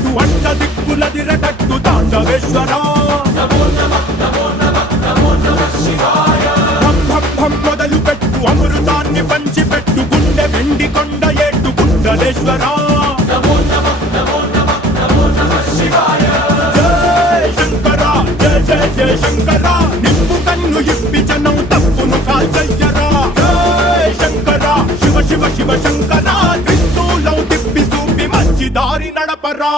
పెట్టు అంట దిక్కులదిరటట్టు తాండవేశ్వర మొదలు పెట్టు అమృతాన్ని పంచిపెట్టు గుండె వెండి కొండ ఏట్టు కుండలేశ్వర జయ శంకర నిప్పు కన్ను ఇప్పి జనం తప్పును కాల్చయ్యరా జయ శంకర శివ శివ శివ శంకర త్రిశూలం తిప్పి చూపి మంచి దారి నడపరా